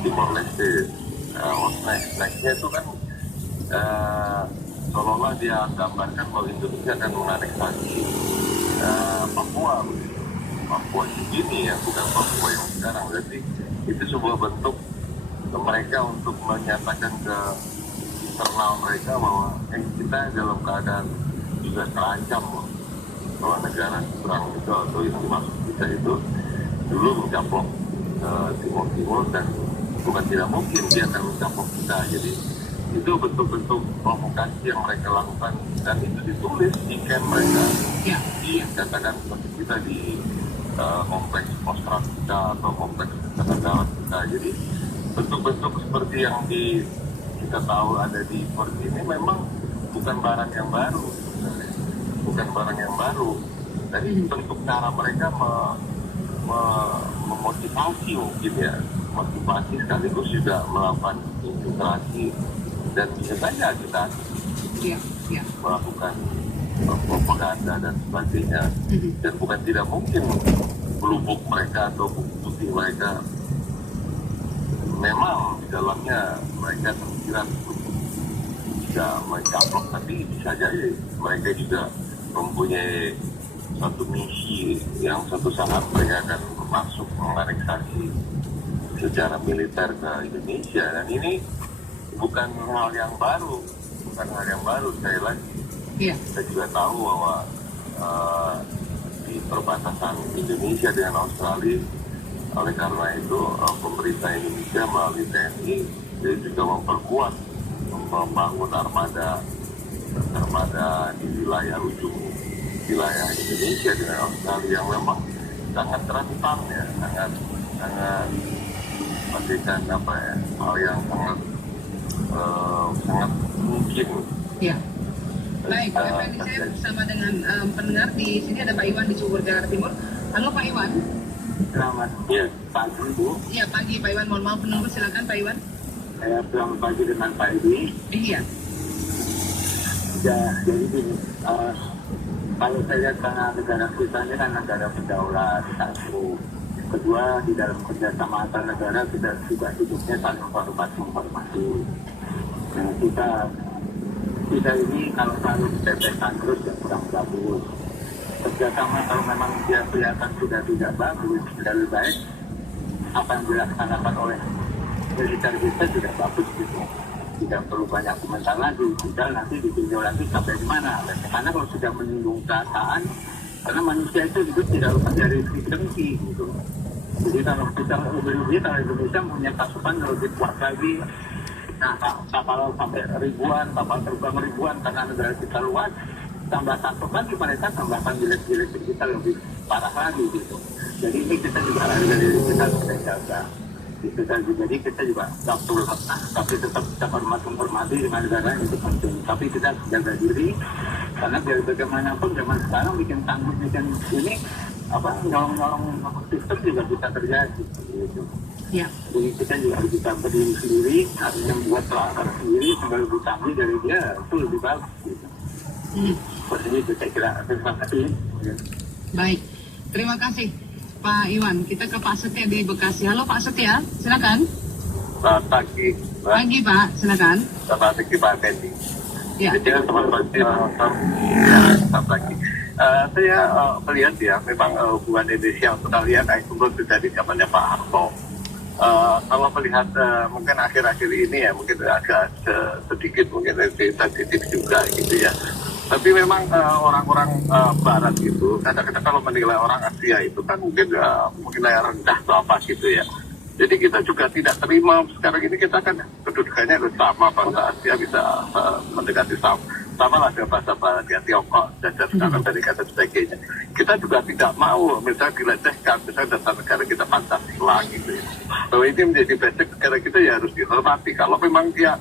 Timor Leste. Nextnya itu kan seolah-olah dia gambarkan bahwa Indonesia akan menaneksasi Papua. Papua segini ya, bukan Papua yang sekarang. Berarti itu sebuah bentuk mereka untuk menyatakan ke internal mereka bahwa kita dalam keadaan juga terancam loh. Bahwa negara seberang itu atau yang dimaksud kita itu dulu mencaplok Timur dan bukan tidak mungkin dia akan mencaplok kita. Jadi itu bentuk-bentuk provokasi yang mereka lakukan dan itu ditulis di camp mereka, dikatakan seperti kita di kompleks Postrad kita atau kompleks Ketatawaran kita. Jadi bentuk-bentuk seperti yang kita tahu ada di seperti ini memang bukan barang yang baru sebenarnya. Bukan barang yang baru. Jadi bentuk cara mereka memotivasi mungkin ya, motivasi sekaligus juga melakukan infiltrasi dan bisa saja kita melakukan propaganda dan sebagainya. Dan bukan tidak mungkin pelubuk mereka atau bukti mereka memang di dalamnya mereka terkira bisa mencaplok, tapi bisa jadi mereka juga mempunyai satu misi yang suatu saat mereka akan masuk menganeksasi secara militer ke Indonesia. Dan ini bukan hal yang baru, sekali lagi. Kita juga tahu bahwa di perbatasan Indonesia dengan Australia, oleh karena itu pemerintah Indonesia melalui TNI dia juga memperkuat, membangun armada di ujung wilayah Indonesia dengan Australia yang memang sangat rentan ya, sangat bagaikan hal yang sangat mungkin. Baik, Pak Effendi, saya bersama dengan pendengar di sini ada Pak Iwan di Cibubur, Jakarta Timur. Halo Pak Iwan. Selamat pagi Bu. Iya pagi Pak Iwan, mohon maaf penunggu, silakan Pak Iwan. Saya selamat pagi dengan Pak Edi. Iya. Jadi gini, kalau saya lihat karena negara kita ini kan negara berdaulat satu. Kedua, di dalam kerjasama antar negara kita juga hidupnya saling menghormati. Nah, kita ini kalau selalu dipepetkan terus ya kurang bagus. Kerjasama kalau memang dia kelihatan sudah tidak bagus, lebih baik apa yang dilaksanakan oleh militer kita sudah bagus gitu. Tidak perlu banyak komentar lagi, tinggal nanti ditinjau lagi sampai di mana. Karena kalau sudah menyinggung perasaan, karena manusia itu hidup tidak lepas dari dengki gitu. Jadi kalau kita lebih-lebih kalau Indonesia punya pasukan lebih kuat lagi. Nah, kapal sampai ribuan, kapal terbang ribuan karena negara kita luas, tambah satu lagi mereka tambahkan bilik-bilik kita lebih parah lagi gitu. Jadi ini kita juga harga diri kita jaga. Jadi kita juga tak perlu tapi tetap kita hormati dengan negara itu penting. Tapi kita jaga diri karena biar bagaimanapun zaman sekarang bikin tangguh bikin ini nyolong sistem juga bisa terjadi gitu. Jadi kita juga harus bisa berdiri sendiri, artinya buat pelakar sendiri sambil lebih canggih dari dia itu lebih bagus gitu. Seperti itu saya kira. Terima kasih. Baik, terima kasih Pak Iwan. Kita ke Pak Setia di Bekasi. Halo Pak Setia, silakan. Selamat pagi. Pagi Pak, silakan. Selamat pagi Pak Effendi. Jadi selamat pagi. Saya melihat ya, memang hubungan Indonesia Australia naik turun dari zamannya Pak Harto. Kalau melihat mungkin akhir-akhir ini ya, mungkin agak sedikit mungkin lebih sensitif juga gitu ya. Tapi memang orang-orang Barat itu kadang-kadang kalau menilai orang Asia itu kan mungkin nilai rendah atau apa gitu ya. Jadi kita juga tidak terima sekarang ini kita kan kedudukannya sama, bangsa Asia bisa mendekati sama lah dengan bahasa Tiongkok dan sekarang dari kata sebagainya. Kita juga tidak mau misalnya dilecehkan, misalnya dasar negara kita Pancasila gitu ya. Bahwa ini menjadi basic negara kita ya harus dihormati. Kalau memang dia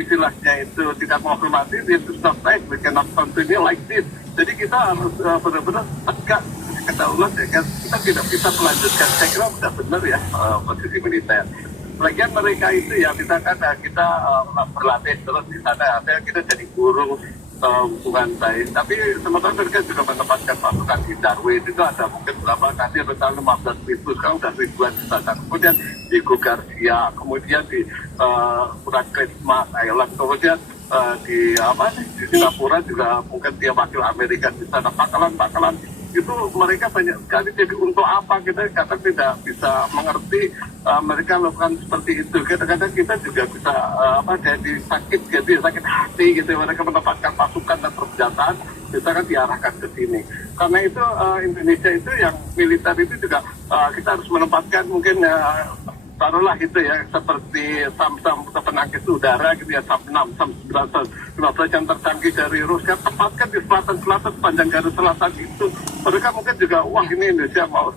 istilahnya itu tidak menghormati, dia itu not right, we cannot continue like this. Jadi kita harus benar-benar tegak kedaulat ya kan. Kita tidak bisa melanjutkan, saya kira sudah benar ya posisi militer. Lagian mereka itu ya misalkan kita berlatih terus di sana, artinya kita jadi guru hubungan baik. Tapi sementara mereka juga menempatkan pasukan di Darwin itu ada mungkin berapa nanti tahun 15.000, sekarang sudah ribuan di sana. Kemudian di Garcia, kemudian di Christmas Island, kemudian di Singapura juga mungkin dia wakil Amerika di sana, pangkalan itu mereka banyak sekali. Jadi untuk apa kita kadang tidak bisa mengerti mereka lakukan seperti itu. Kadang-kadang kita juga bisa jadi sakit hati gitu. Mereka menempatkan pasukan dan persenjataan kita kan diarahkan ke sini. Karena itu Indonesia itu yang militer itu juga kita harus menempatkan mungkin taruhlah itu ya, seperti SAM-SAM penangkis udara gitu ya, SAM-6, SAM-19 yang tercanggih dari Rusia, tempatkan di selatan sepanjang Garis Selatan itu. Mereka mungkin juga, wah ini Indonesia mau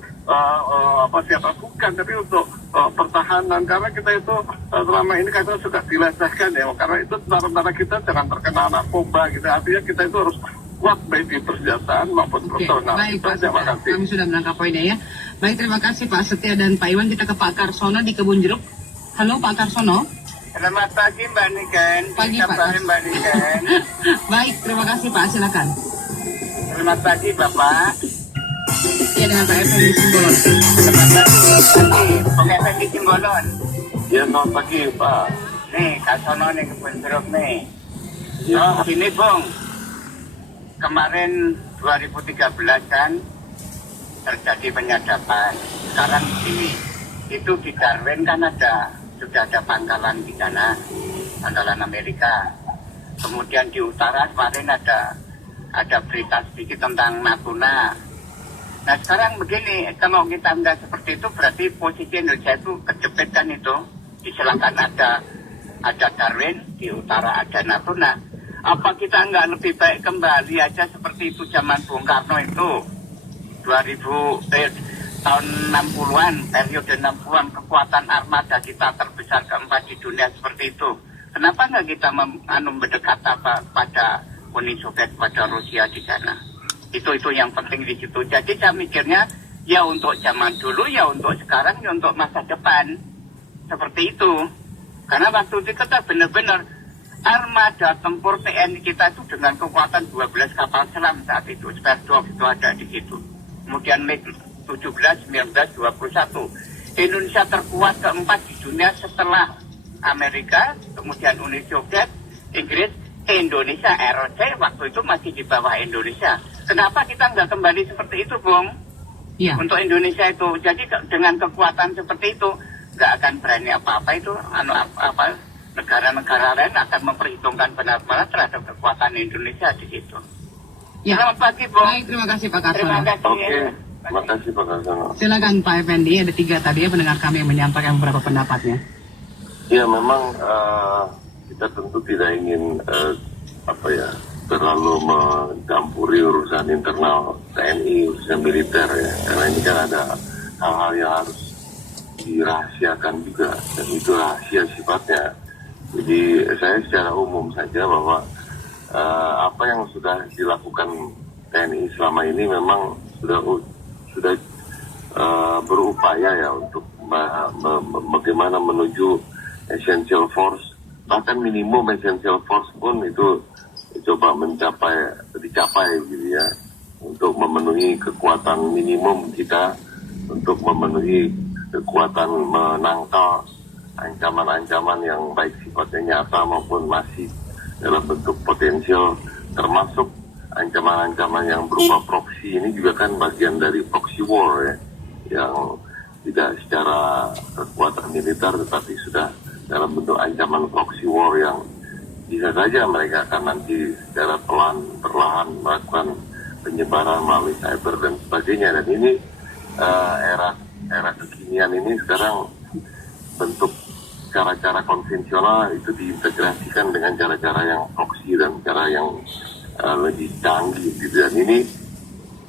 siapa bukan, tapi untuk pertahanan, karena kita itu selama ini kadang sudah dilecehkan ya, karena itu tentara-tentara kita jangan terkena narkoba gitu, artinya kita itu harus kuat baik di persenjataan maupun personal. Baik Pak Setia, kami sudah menangkap poinnya ya. Baik, terima kasih Pak Setia dan Pak Iwan. Kita ke Pak Karsono di Kebun Jeruk. Halo Pak Karsono. Selamat pagi Mbak Niken. Pagi Pak Karsono. Mbak Niken. Baik, terima kasih Pak, silakan. Selamat pagi Bapak. Ya, dengan Pak Effendi Simbolon. Selamat pagi Bung Effendi Simbolon. Ya, selamat pagi Pak. Nih, Karsono nih Kebun Jeruk nih. Ya. Ini Bung. Kemarin 2013 kan terjadi penyadapan. Sekarang di sini itu di Darwin kan sudah ada pangkalan di sana, pangkalan Amerika. Kemudian di utara kemarin ada berita sedikit tentang Natuna. Nah sekarang begini, kalau kita nggak seperti itu berarti posisi Indonesia itu kejepit kan itu. Di selatan ada Darwin, di utara ada Natuna. Apa kita nggak lebih baik kembali aja seperti itu zaman Bung Karno itu tahun 60-an, periode 60-an, kekuatan armada kita terbesar keempat di dunia seperti itu. Kenapa nggak kita mendekat pada Uni Soviet, pada Rusia di sana? Itu yang penting di situ. Jadi saya mikirnya ya untuk zaman dulu, ya untuk sekarang, ya untuk masa depan seperti itu. Karena waktu itu kita benar-benar armada tempur TNI kita itu dengan kekuatan 12 kapal selam saat itu, Sverdlov itu ada di situ. Kemudian MiG 17, 19, 21. Indonesia terkuat keempat di dunia setelah Amerika, kemudian Uni Soviet, Inggris, Indonesia, ROC waktu itu masih di bawah Indonesia. Kenapa kita nggak kembali seperti itu, Bung? Ya. Untuk Indonesia itu, jadi dengan kekuatan seperti itu nggak akan berani apa-apa itu, negara-negara lain akan memperhitungkan benar-benar terhadap kekuatan Indonesia di situ. Ya. Selamat pagi, Bung. Baik, terima kasih Pak Karsono. Terima kasih. Oke, terima kasih Pak Karsono. Silakan Pak Effendi, ada 3 tadi ya pendengar kami yang menyampaikan beberapa pendapatnya. Ya memang kita tentu tidak ingin terlalu mencampuri urusan internal TNI, urusan militer ya, karena ini kan ada hal-hal yang harus dirahasiakan juga, dan itu rahasia sifatnya. Jadi saya secara umum saja bahwa apa yang sudah dilakukan TNI selama ini memang sudah berupaya ya untuk bagaimana menuju essential force, bahkan minimum essential force pun itu coba dicapai gitu ya, untuk memenuhi kekuatan minimum kita, untuk memenuhi kekuatan menangkal ancaman-ancaman yang baik sifatnya nyata maupun masih dalam bentuk potensial, termasuk ancaman-ancaman yang berupa proksi. Ini juga kan bagian dari proxy war ya, yang tidak secara kekuatan militer tetapi sudah dalam bentuk ancaman proxy war yang bisa saja mereka akan nanti secara perlahan melakukan penyebaran melalui cyber dan sebagainya. Dan ini era kekinian ini sekarang bentuk cara-cara konvensional itu diintegrasikan dengan cara-cara yang proxy dan cara yang lebih canggih gitu. Dan ini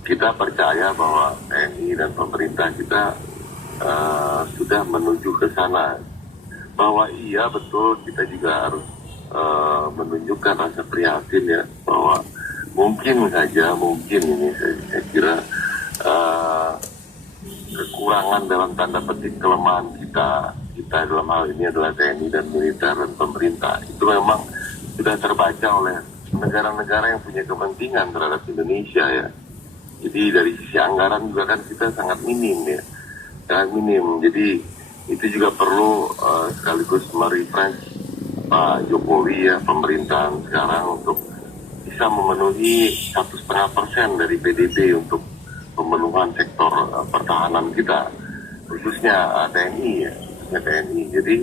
kita percaya bahwa TNI dan pemerintah kita sudah menuju ke sana. Bahwa iya betul kita juga harus menunjukkan rasa prihatin ya, bahwa mungkin ini saya kira kekurangan dalam tanda petik, kelemahan kita dalam hal ini adalah TNI dan militer dan pemerintah itu memang sudah terbaca oleh negara-negara yang punya kepentingan terhadap Indonesia ya. Jadi dari sisi anggaran juga kan kita sangat minim ya, sangat minim. Jadi itu juga perlu sekaligus merefresh Pak Jokowi ya, pemerintahan sekarang untuk bisa memenuhi 1,5% dari PDB untuk pemenuhan sektor pertahanan kita, khususnya TNI ya, khususnya TNI. Jadi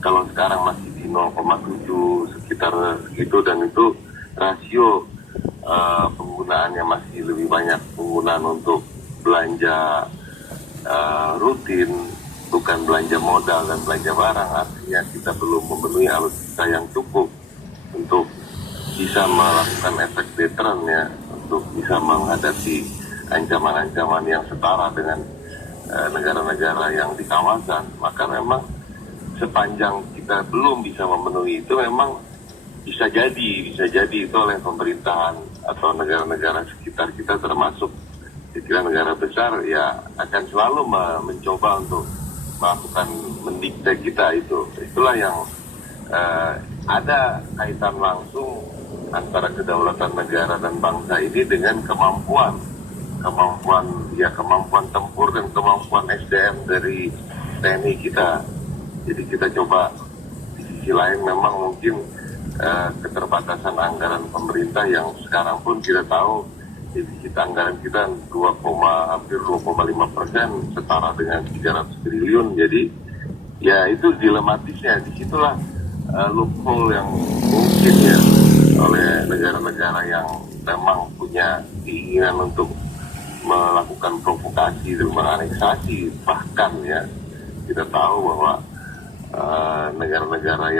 kalau sekarang masih di 0,7 sekitar segitu, dan itu rasio penggunaannya masih lebih banyak penggunaan untuk belanja rutin, bukan belanja modal dan belanja barang. Artinya kita belum memenuhi alutsista yang cukup untuk bisa melakukan efek deteren ya, untuk bisa menghadapi ancaman-ancaman yang setara dengan negara-negara yang di kawasan. Maka memang sepanjang kita belum bisa memenuhi itu, memang bisa jadi itu oleh pemerintahan atau negara-negara sekitar kita, termasuk kira negara besar ya, akan selalu mencoba untuk melakukan mendikte kita itu. Itulah yang ada kaitan langsung antara kedaulatan negara dan bangsa ini dengan kemampuan tempur dan kemampuan SDM dari TNI kita. Jadi kita coba di sisi lain memang mungkin keterbatasan anggaran pemerintah yang sekarang pun kita tahu defisit anggaran kita hampir 2,5%, setara dengan 300 triliun. Jadi ya itu dilematisnya, disitulah loophole yang mungkin ya oleh negara-negara yang memang punya keinginan untuk melakukan provokasi dan menganeksasi. Bahkan ya kita tahu bahwa negara-negara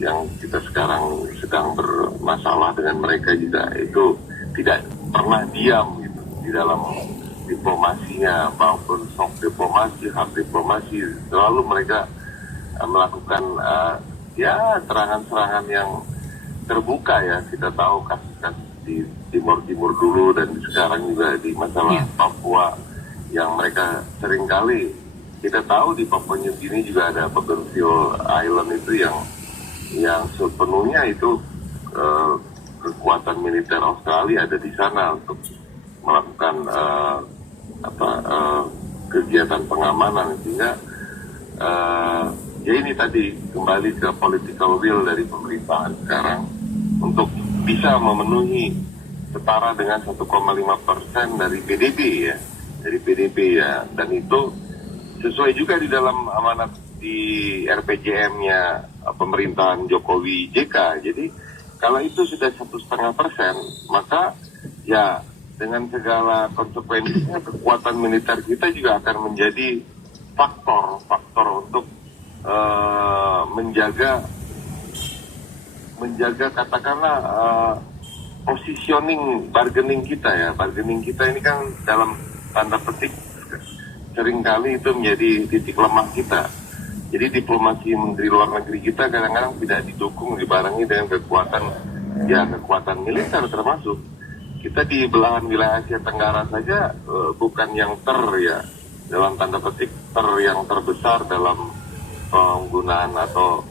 yang kita sekarang sedang bermasalah dengan mereka juga itu tidak pernah diam gitu di dalam diplomasinya, maupun soft diplomasi, hard diplomasi. Selalu mereka melakukan serangan-serangan yang terbuka ya. Kita tahu kasus-kasus di Timur dulu, dan sekarang juga di masalah Papua yang mereka seringkali, kita tahu di Papua New Guinea juga ada Bougainville Island itu yang sepenuhnya itu kekuatan militer Australia ada di sana untuk melakukan kegiatan pengamanan. Sehingga ya ini tadi kembali ke political will dari pemerintahan sekarang untuk bisa memenuhi setara dengan 1,5% dari PDB ya, dan itu sesuai juga di dalam amanat di RPJM-nya pemerintahan Jokowi JK. Jadi kalau itu sudah 1,5%, maka ya dengan segala konsekuensinya kekuatan militer kita juga akan menjadi faktor untuk menjaga katakanlah positioning bargaining kita ya. Bargaining kita ini kan dalam tanda petik seringkali itu menjadi titik lemah kita. Jadi diplomasi menteri luar negeri kita kadang-kadang tidak didukung, dibarengi dengan kekuatan militer, termasuk kita di belahan wilayah Asia Tenggara saja bukan yang dalam tanda petik yang terbesar dalam penggunaan atau